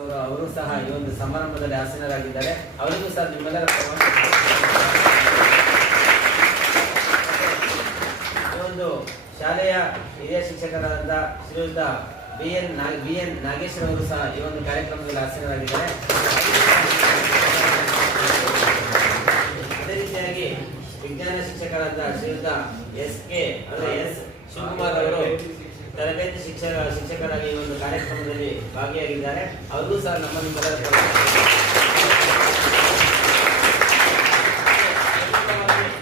ಅವರು ಸಹ ಈ ಒಂದು ಸಮಾರಂಭದಲ್ಲಿ ಆಸೀನರಾಗಿದ್ದಾರೆ. ಅವರಿಗೂ ಸಹ ನಿಮ್ಮೆಲ್ಲರ ಈ ಒಂದು ಶಾಲೆಯ ಹಿರಿಯ ಶಿಕ್ಷಕರಾದ ಶ್ರೀಯುತ ಬಿಎನ್ ನಾಗೇಶ್ವರ ಅವರು ಸಹ ಈ ಒಂದು ಕಾರ್ಯಕ್ರಮದಲ್ಲಿ ಆಸೀನರಾಗಿದ್ದಾರೆ. ಅದೇ ರೀತಿಯಾಗಿ ವಿಜ್ಞಾನ ಶಿಕ್ಷಕರಾದ ಶ್ರೀಯುತ ಎಸ್ ಶಿವಕುಮಾರ್ ಅವರು ತರಬೇತಿ ಶಿಕ್ಷಕರಾಗಿ ಈ ಒಂದು ಕಾರ್ಯಕ್ರಮದಲ್ಲಿ ಭಾಗಿಯಾಗಿದ್ದಾರೆ. ಅವರಿಗೂ ಸಹ ನಮ್ಮ ನಿಮ್ಮೆಲ್ಲರ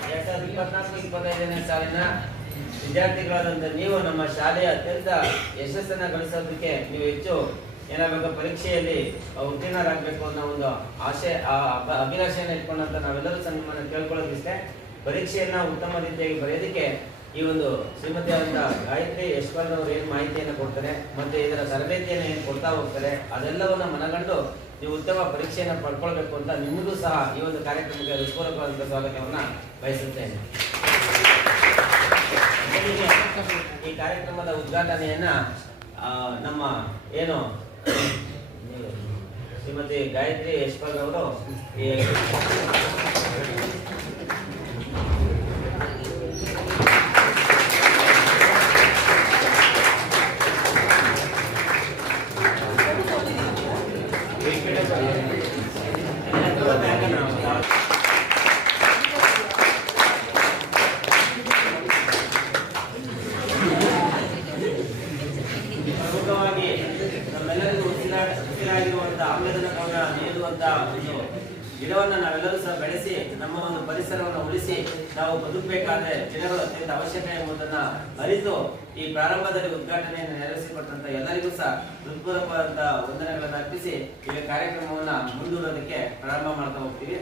2024-25ನೇ ಸಾಲಿನ ವಿದ್ಯಾರ್ಥಿಗಳಾದಂಥ ನೀವು ನಮ್ಮ ಶಾಲೆಯ ಅತ್ಯಂತ ಯಶಸ್ಸನ್ನು ಗಳಿಸೋದಕ್ಕೆ ನೀವು ಹೆಚ್ಚು ಏನಾಗಬೇಕು, ಪರೀಕ್ಷೆಯಲ್ಲಿ ಉತ್ತೀರ್ಣರಾಗಬೇಕು ಅನ್ನೋ ಒಂದು ಅಭಿಲಾಷೆಯನ್ನು ಇಟ್ಕೊಂಡಂತ ನಾವೆಲ್ಲರೂ ಸಹ ನಿಮ್ಮನ್ನು ಕೇಳ್ಕೊಳ್ಳೋದಿಷ್ಟೇ. ಪರೀಕ್ಷೆಯನ್ನ ಉತ್ತಮ ರೀತಿಯಾಗಿ ಬರೆಯೋದಕ್ಕೆ ಈ ಒಂದು ಶ್ರೀಮತಿ ಆದಂತ ಗಾಯತ್ರಿ ಯಶ್ಪಾಲ್ ಅವರು ಏನು ಮಾಹಿತಿಯನ್ನು ಕೊಡ್ತಾರೆ ಮತ್ತೆ ಇದರ ತರಬೇತಿಯನ್ನು ಏನು ಕೊಡ್ತಾ ಹೋಗ್ತಾರೆ ಅದೆಲ್ಲವನ್ನ ಮನಗಂಡು ನೀವು ಉತ್ತಮ ಪರೀಕ್ಷೆಯನ್ನು ಪಡ್ಕೊಳ್ಬೇಕು ಅಂತ ನಿಮಗೂ ಸಹ ಈ ಒಂದು ಕಾರ್ಯಕ್ರಮಕ್ಕೆ ಹೃತ್ಪೂರ್ವಕವಾದಂತಹ ಸ್ವಾಗತವನ್ನ ಬಯಸುತ್ತೇನೆ. ಈ ಕಾರ್ಯಕ್ರಮದ ಉದ್ಘಾಟನೆಯನ್ನ ನಮ್ಮ ಏನು ಶ್ರೀಮತಿ ಗಾಯತ್ರಿ ಯಶ್ಪಾಲ್ ಅವರು ಪ್ರಮುಖವಾಗಿ ನಮ್ಮೆಲ್ಲರಿಗೂ ಉಸಿರಾಗಿರುವಂತಹ ಆಮ್ಲಜನಕವನ್ನು ನೀಡುವಂತಹ ಒಂದು ಗಿಡವನ್ನು ನಾವೆಲ್ಲರೂ ಸಹ ಬೆಳೆಸಿ ನಮ್ಮ ಒಂದು ಪರಿಸರವನ್ನು ಉಳಿಸಿ ನಾವು ಬದುಕಬೇಕಾದ್ರೆ ಗಿಡಗಳು ಅತ್ಯಂತ ಅವಶ್ಯಕ ಎಂಬುದನ್ನ ಅರಿತು ಈ ಪ್ರಾರಂಭದಲ್ಲಿ ಉದ್ಘಾಟನೆಯನ್ನು ನೆರವೇರಿಸಿಕೊಟ್ಟಂತ ಎಲ್ಲರಿಗೂ ಸಹ ಹೃತ್ಪೂರ್ವಕವಾದಂತಹ ವಂದನೆಗಳನ್ನು ಅರ್ಪಿಸಿ ಈ ಕಾರ್ಯಕ್ರಮವನ್ನ ಮುಂದೂಡೋದಕ್ಕೆ ಪ್ರಾರಂಭ ಮಾಡ್ತಾ ಹೋಗ್ತೀವಿ.